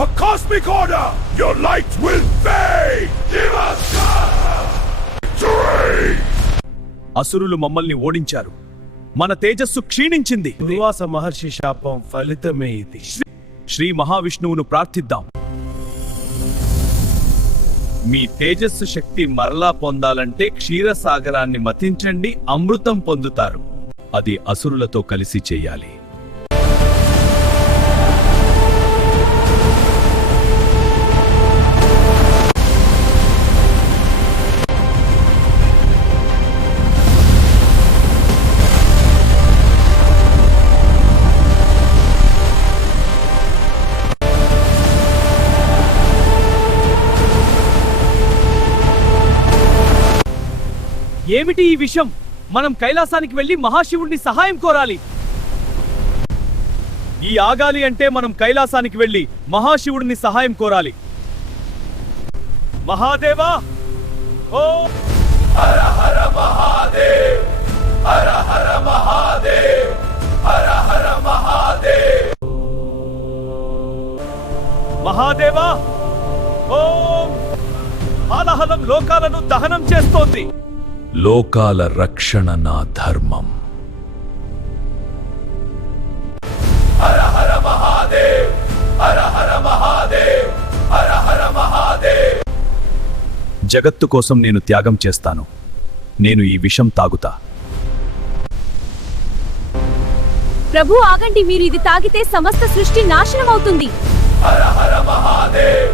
for cosmic order. Your light will fade. Give us victory. అసురులు మమ్మల్ని ఓడించారు. మన తేజస్సు క్షీణించింది. దుర్వాస మహర్షి శాపం ఫలితమే ఇది. శ్రీ మహావిష్ణువును ప్రార్థిద్దాం. మీ తేజస్సు శక్తి మరలా పొందాలంటే క్షీరసాగరాన్ని మతించండి, అమృతం పొందుతారు. అది అసురులతో కలిసి చేయాలి. ఏమిటి ఈ విషయం? మనం కైలాసానికి వెళ్లి మహాశివుణ్ణి సహాయం కోరాలి. ఈ ఆగాలి అంటే మనం కైలాసానికి వెళ్లి మహాశివుడిని సహాయం కోరాలి. మహాదేవా, ఓ హర హర మహాదేవ్, హర హర మహాదేవ్, హర హర మహాదేవ్. మహాదేవా, ఓం హాలహలం లోకాలను దహనం చేస్తోంది. లోకాల రక్షణ నా ధర్మం. హర హర మహాదేవ్, హర హర మహాదేవ్, హర హర మహాదేవ్. జగత్తు కోసం నేను త్యాగం చేస్తాను. నేను ఈ విషం తాగుతా. ప్రభు ఆగండి, మీరు ఇది తాగితే సమస్త సృష్టి నాశనం అవుతుంది. హర హర మహాదేవ్.